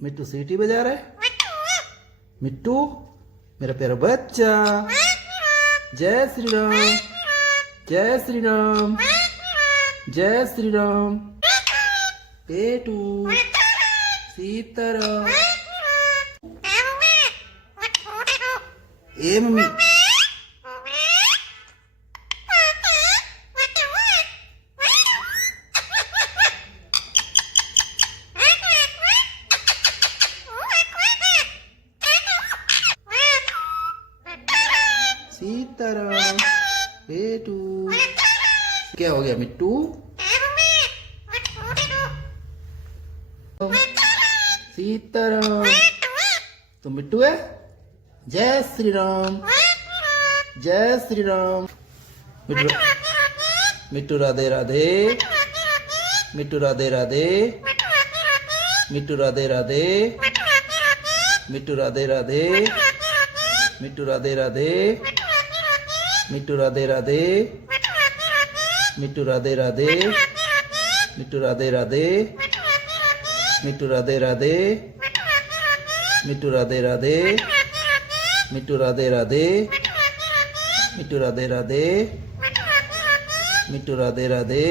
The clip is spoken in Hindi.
मिट्टू सीटी बजा रहा है। मिट्टू मेरा प्यारा बच्चा। जय श्री राम, जय श्री राम, जय श्री राम। पेटू सीताराम। ए मम्मी सीताराम। पेटू क्या हो गया मिट्टू? सीताराम तो मिट्टू है। जय श्री राम, जय श्री राम। मिट्टू मिट्टू राधे राधे, मिट्टू राधे राधे, मिट्टू राधे राधे, मिट्टू राधे राधे, मिट्टू राधे राधे, मिट्टू राधे राधे, मिट्टू राधे राधे, मिट्टू राधे राधे, मिट्टू राधे राधे, मिट्टू राधे राधे, मिट्टू राधे राधे, मिट्टू राधे राधे, मिट्टू राधे राधे।